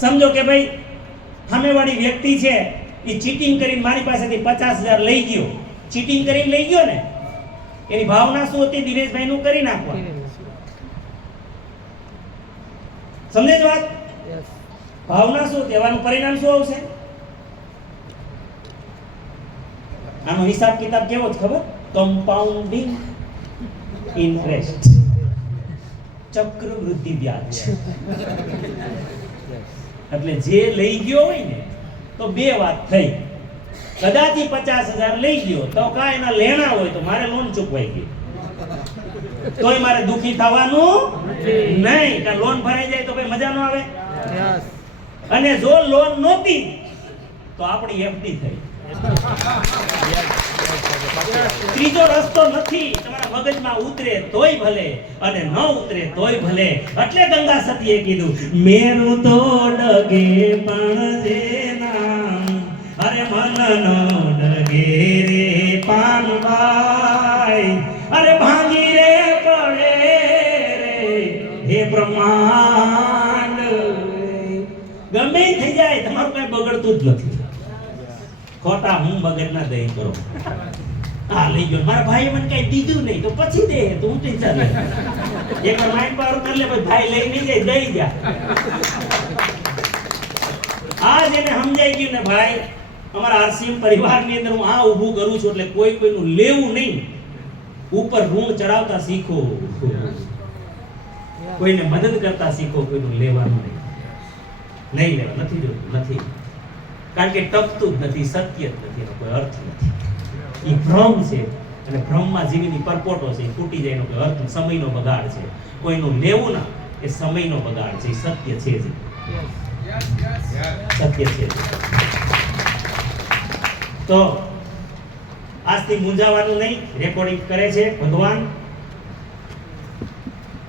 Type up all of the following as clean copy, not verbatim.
સમજો કે ભાઈ સામેવાળી વ્યક્તિ છે એ ચીટિંગ કરીને મારી પાસેથી 50,000 લઈ ગયો, ચીટિંગ કરીને લઈ ગયો ને, એની ભાવના શું હતી? દિનેશભાઈ નું કરી નાખવા. સમજે જ વાત? ભાવના શું હતી? એવાનું પરિણામ શું આવશે? આનો હિસાબ કિતાબ કેવો છે ખબર? કમ્પાઉન્ડિંગ ઇન્ટરેસ્ટ, ચક્રવૃદ્ધિ વ્યાજ. એટલે જે લઈ ગયો હોય ને તો બે વાત થઈ. કદાચ 50,000 લઈ ગયો તો કાંઈ એના લેણા હોય તો મારે લોન ચૂકવાઈ ગઈ, તોય મારે દુખી થવાનું નહીં, કારણ લોન ભરાઈ જાય તો ભાઈ મજા ન આવે. અને જો લોન નહોતી તો આપણી એફડી થઈ. ત્રીજો રસ્તો નથી. તમારા મગજમાં ઉતરે તોય ભલે અને ન ઉતરે તોય ભલે. એટલે ગંગા સતીએ કીધું, મેરું તો ડગે પણ જેના, અરે મન નો ડગે રે પાનભાઈ, અરે ભાંગી રે પડે રે હે બ્રહ્માંડ. ગમે થઈ જાય, તમારું કઈ બગડતું જ નથી. ખોટા હું મગજ ના દઈ કરો. આ લઈ ગયો મારા ભાઈ, મને કઈ દીધું નહીં તો પછી દે, તો હું ટેન્શન લે. એકવાર માઇન્ડ પાવર કરી લે, ભાઈ લઈ નહીં જાય, દઈ જા. આ જેને સમજાઈ ગયું ને ભાઈ, અમારા આરસીએમ પરિવારની અંદર હું આ ઊભું કરું છું એટલે કોઈ કોઈનું લેવું નહીં, ઉપર ઋણ ચડાવતા શીખો. કોઈને મદદ કરતા શીખો, કોઈનું લેવાનું નહીં. નહીં લેવા નથી જોતું, નથી. કારણ કે ટકતું જ નથી, સત્ય જ નથી, એનો કોઈ અર્થ નથી. એ ભ્રમ છે, અને ભ્રમમાં જીવીની પરપોટો છે, એ ફૂટી જાય એનો કોઈ અર્થ. સમયનો બગાડ છે. કોઈનું લેવું ના એ સમયનો બગાડ છે. સત્ય છે જ, સત્ય છે. તો આજથી મૂંઝાવાનું નહીં. રેકોર્ડિંગ કરે છે ભગવાન,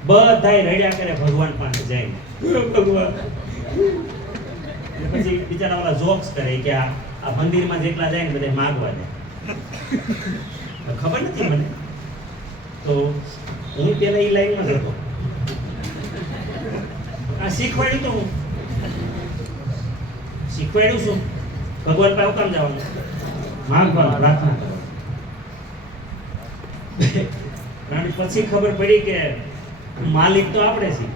બધાય રડ્યા કરે ભગવાન પાસે જાય. ભગવાન પછી બિચારા ઓલા જોક્સ કરે કે આ મંદિરમાં જેટલા જાય ને બધા માગવા જાય. ખબર નથી મને, તો હું પેલા એ લાઈનમાં જ હતો. આ શીખવાડ્યું તો હું શીખવાડ્યું છું. ભગવાન પાસે કામ જવાનું, માંગવાનું, પ્રાર્થના કરવાની. પછી ખબર પડી કે માલિક તો આપણે છીએ,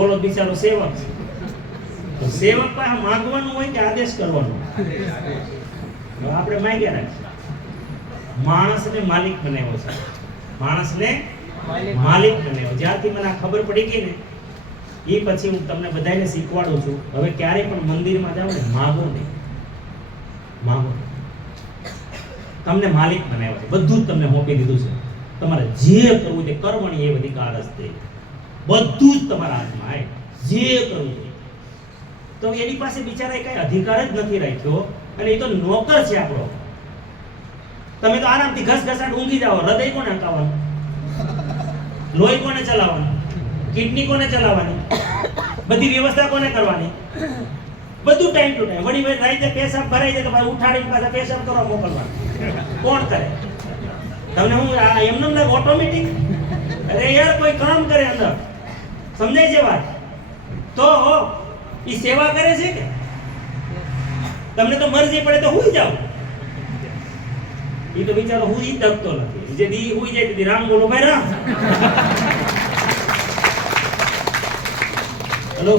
ઓલો બિચારો સેવક છે. તો સેવક પાસે માંગવાનું હોય કે આદેશ કરવાનો? આપણે માંગ્યા રાખીએ. માણસને માલિક બનાવ્યો છે, માણસને માલિક બનાવ્યો. જ્યારથી મને આ ખબર પડી ગઈ ને એ પછી હું તમને બધાને શીખવાડું છું, હવે ક્યારેય પણ મંદિરમાં જાઓ ને માગો નહીં, માગો. તમને માલિક બનાવ્યો છે, બધું જ તમને મોકલી દીધું છે. તમારે જે કરવું તે કરવાની એ બધી કારસ્તે બધું જ તમારા હાથમાં આવે, જે કરવું તો એની પાસે બિચારાએ કઈ અધિકાર જ નથી રાખ્યો, અને એ તો નોકર છે આપણો. તમે તો આરામથી ઘસઘસાટ ઊંઘી જાઓ. હૃદય કોને હકાવવાનું? લોહી કોને ચલાવવાનું? કિડની કોને ચલાવવાની? બધી વ્યવસ્થા કોને કરવાની? બધું ટાઈમ ટુ ટાઈમ. વળી રાતે પેશાબ ભરાઈ જાય તો ભાઈ ઉઠાડીને પાછા પેશાબ કરવા મોકલવાનું કોણ કરે? તમને હું એમને લાગે ઓટોમેટિક? અરે યાર કોઈ કામ કરે અંદર, સમજાય છે વાત? તો ઈ સેવા કરે છે કે? તમને તો મરજી પડે તો હુઈ જાવ. ઈ તો બિચારો હુઈ દબતો નથી. જે દી હુઈ જાય તે રામ બોલો ભાઈ રામ. હેલો.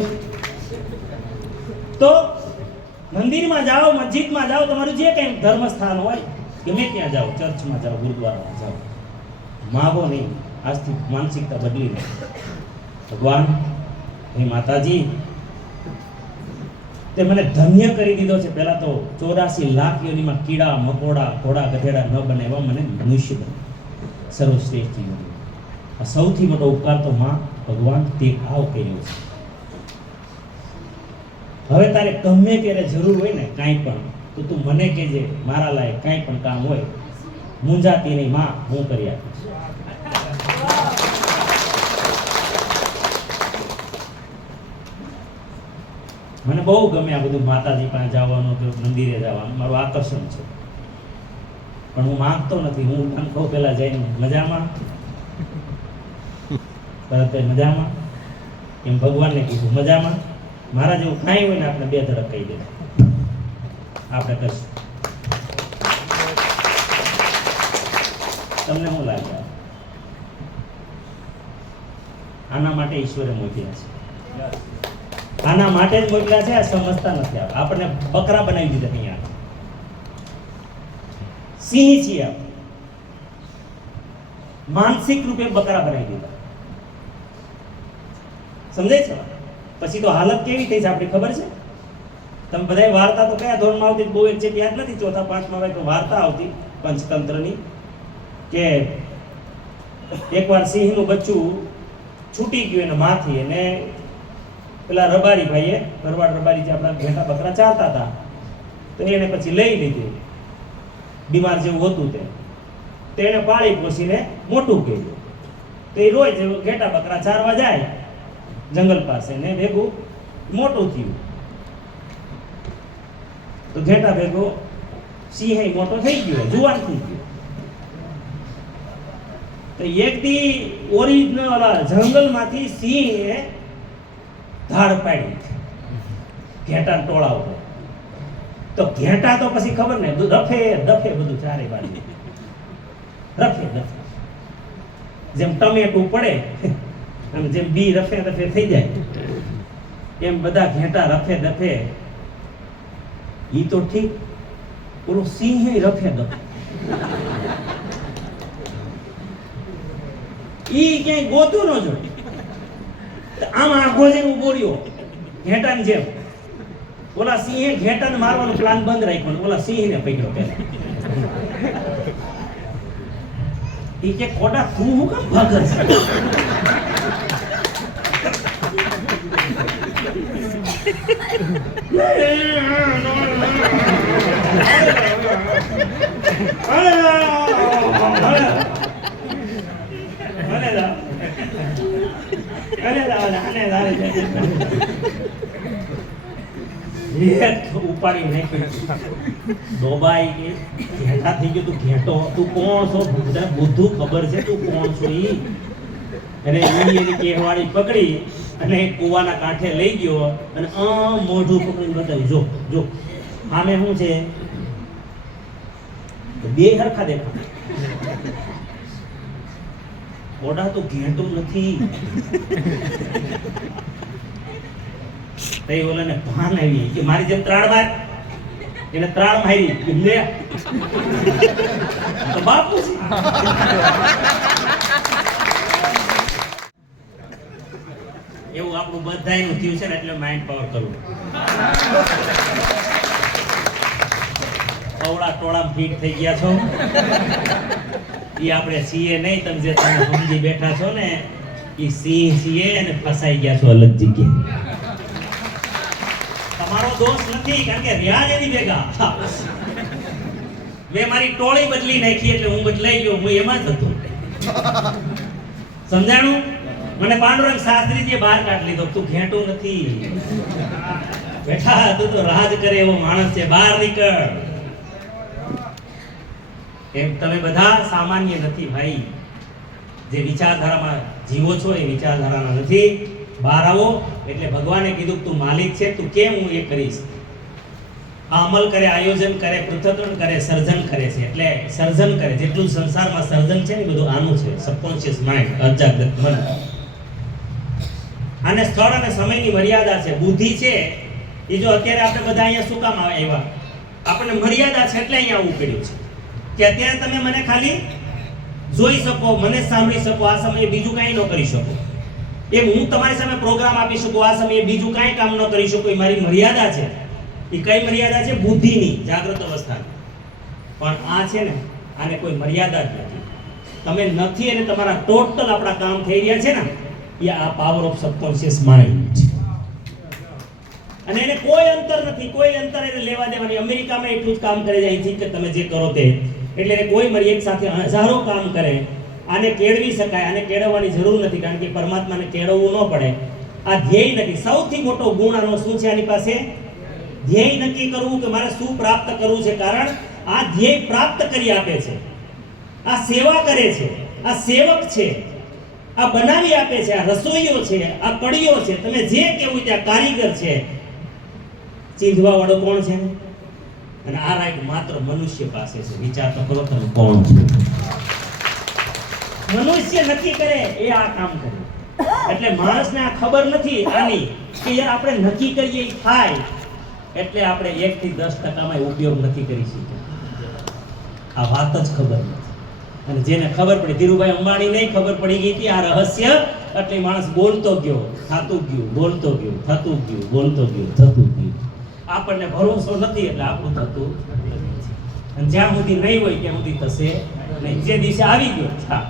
તો મંદિરમાં જાઓ, મસ્જિદમાં જાઓ, તમારું જે કંઈ ધર્મ સ્થાન હોય ગમે ત્યાં જાઓ, ચર્ચમાં જાઓ, ગુરુદ્વારામાં જાઓ, માગો નહીં. આજથી માનસિકતા બદલી નહીં. ભગવાન, હે માતાજી, તે મને ધન્ય કરી દીધો છે. પહેલા તો 84 લાખ યોનીમાં કીડા મકોડા ઘોડા ગધેડા ન બને એવા મને મનુષ્ય બને, સર્વશ્રેષ્ઠ યોની. આ સૌથી મોટો ઉપકાર તો માં ભગવાન તે ભાવ કર્યો છે. હવે તારે ગમે ત્યારે જરૂર હોય ને કાંઈ પણ તો તું મને કહેજે, મારા લાયક કાંઈ પણ કામ હોય, મૂંઝાતી નહીં માં, હું કરી આપીશ. મને બહુ ગમે આ બધું, માતાજી પાસે જવાનું કે મંદિરે જવાનું મારું આકર્ષણ છે. પણ હું માંગતો નથી. હું કહું પેલા જઈને મજામાં, તરત મજામાં, એમ ભગવાનને કીધું મજામાં. મારા જેવું કાંઈ હોય ને આપણે બે ધડક કહી દે આપણે કરશું. તમને શું લાગે? આના માટે ઈશ્વરે મોકલ્યા છે, આના માટે જ મોકલ્યા છે. આ સમજતા નથી. આપણને બકરા બનાવી દીધા. અહીંયા સિંહ છીએ આપણે, માનસિક રૂપે બકરા બનાવી દીધા. સમજાય છે? પછી તો હાલત કેવી થઈ છે આપણી ખબર છે? તમે બધાય વાર્તા તો કયા ધોરણમાં આવતી? બહુ એક્ઝેક્ટ યાદ નથી. ચોથા પાંચમા વાય તો વાર્તા આવતી પંચતંત્રની કે એકવાર સિંહનું બચ્ચું છૂટી ગયું એને માથી, અને પેલા રબારી ભાઈએ, ભરવાડ રબારી જે આપણા ઘેટા બકરા ચારતા હતા, તો એને પછી લઈ લીધું. બીમાર જેવું હતું તે એને પાળી પોસીને મોટું કર્યું. તો એ રોજ ઘેટા બકરા ચારવા જાય જંગલ પાસે, ને ભેગું મોટું થયું. તો ઘેટા ભેગો સિંહ મોટો થઈ ગયો, જુવાન થઈ ગયો. તો એક દી ઓરિજિનલ જંગલમાંથી સિંહે ધાડ પાડી ઘેટા ટોળા ઉપર. તો ઘેટા તો પછી ખબર ને રફે દફે બધું ચારે બાજુ રફે દફે, જેમ ટમેટું પડે અને જેમ બી રફે દફે થઈ જાય એમ બધા ઘેટા રફે દફે. ઈ તો ઠીક, ઓલો સિંહ રફે દફે. ઈ ક્યાંય ગોતું ન જોડે. આમ આખો જેમ ઉભો રહ્યો ઘેટાની જેમ. ઓલા સિંહે ઘેટાને મારવાનો પ્લાન બંધ રાખ્યો, ઓલા સિંહને પકડ્યો પેલા. ઈ કે ખોટા તું હું કામ ભાગસ? ઉપાડી નાખ્યો ડોબાઈ કે ઘેટા થઈ ગયો. તું ઘેટો, તું કોણ છો? તને બધું ખબર છે તું કોણ છો? ઈ અને એની કેહવાડી પકડી અને કુવાના કાંઠે લઈ ગયો અને મોઢું પકડીને બતાવી, જો જો આમે શું છે? બે હરખા દેખા. ઓડા તો ઘેટું નથી. તઈ ઓલાને ભાન આવી કે મારી જેમ ત્રાળ માર, એને ત્રાળ મારી લે તો બાપુ છે. એવું આપણું બધાયનું થયું છે ને, એટલે માઇન્ડ પાવર કરવું. અવળા ટોળા ફીટ થઈ ગયા છો. એ આપણે સીએ નહીં, તમે જે તમે સમજી બેઠા છો ને, એ સિંહ સીએ અને ફસાઈ ગયા છો અલગ જગ્યાએ. તમારો દોષ નથી, કારણ કે રિયાજ એની ભેગા. મેં મારી ટોળી બદલી નાખી એટલે હું બદલાઈ ગયો, હું એમાં જ હતો. સમજાણું? મને પાંડુરંગ શાસ્ત્રીજીએ બહાર કાઢી લીધો. તું ઘેટું નથી બેઠા, તું તો રાજ કરે એવો માણસ છે, બહાર નીકળ. એમ તમે બધા સામાન્ય નથી ભાઈ. જે વિચારધારામાં જીવો છો એ વિચારધારાના નથી. બહાર આવો. એટલે ભગવાને કીધું તું માલિક છે, તું કેમ હું એ કરીશ. આ અમલ કરે, આયોજન કરે, પૃથ્થકરણ કરે, સર્જન કરે છે. એટલે સર્જન કરે, જેટલું સંસારમાં સર્જન છે ને બધું આનું છે, સબકોન્શિયસ માઇન્ડ, અજાગ્રત મન. આને સ્થળ અને સમયની મર્યાદા છે. બુદ્ધિ છે એ જો અત્યારે આપણે બધા અહીંયા શું કામ આવ્યા? આપણને મર્યાદા છે એટલે અહીંયા આવવું પડ્યું છે કે અત્યારે તમે મને ખાલી જોઈ શકો, મને સાંભળી શકો, આ સમયે બીજું કાંઈ ન કરી શકો. એમ હું તમારી સામે પ્રોગ્રામ આપી શકું, આ સમયે બીજું કાંઈ કામ ન કરી શકું. એ મારી મર્યાદા છે. એ કઈ મર્યાદા છે? બુદ્ધિની, જાગ્રત અવસ્થાની. પણ આ છે ને, આને કોઈ મર્યાદા જ નથી. તમે નથી અને તમારા ટોટલ આપણા કામ થઈ રહ્યા છે ને, એ આ પાવર ઓફ સબકોન્શિયસ માઇન્ડ. અને એને કોઈ અંતર નથી, કોઈ અંતર એને લેવા દેવાની. અમેરિકામાં એટલું જ કામ કરે છે અહીંથી કે તમે જે કરો તે. એટલે એને કોઈ મરી એક સાથે હજારો કામ કરે. આને કેળવી શકાય, આને કેળવવાની જરૂર નથી, કારણ કે પરમાત્માને કેળવવું ન પડે. આ ધ્યેય નથી. સૌથી મોટો ગુણ આનો શું છે? આની પાસે ધ્યેય નક્કી કરવું કે મારે શું પ્રાપ્ત કરવું છે. કારણ આ ધ્યેય પ્રાપ્ત કરી આપે છે. આ સેવા કરે છે, આ સેવક છે, આ બનાવી આપે છે, આ રસોઈયો છે, આ કડીઓ છે, તમે જે કેવું ત્યાં કારીગર છે, ચીંધવા વાળો કોણ છે? અને આ રાઈટ માત્ર મનુષ્ય પાસે છે. વિચાર તો કરો તમે કોણ છે? મનુષ્ય નક્કી કરે એ આ કામ કરે. એટલે માણસને આ ખબર નથી આની કે યાર આપણે નક્કી કરીએ એ થાય, એટલે આપણે 1 થી 10% માં ઉપયોગ નથી કરી શકતા. આ વાત જ ખબર નથી. અને જેને ખબર પડી, ધીરુભાઈ અંબાણી નહીં ખબર પડી ગઈ હતી આ રહસ્ય, એટલે માણસ બોલતો ગયો, થતું ગયું, બોલતો ગયો, થતું ગયું, બોલતો ગયો, થતું ગયું. આપણને ભરોસો નથી એટલે આપણું થતું નથી. અને જ્યાં સુધી નહીં હોય ત્યાં સુધી થશે નહીં. જે દિવસે આવી ગયો, હા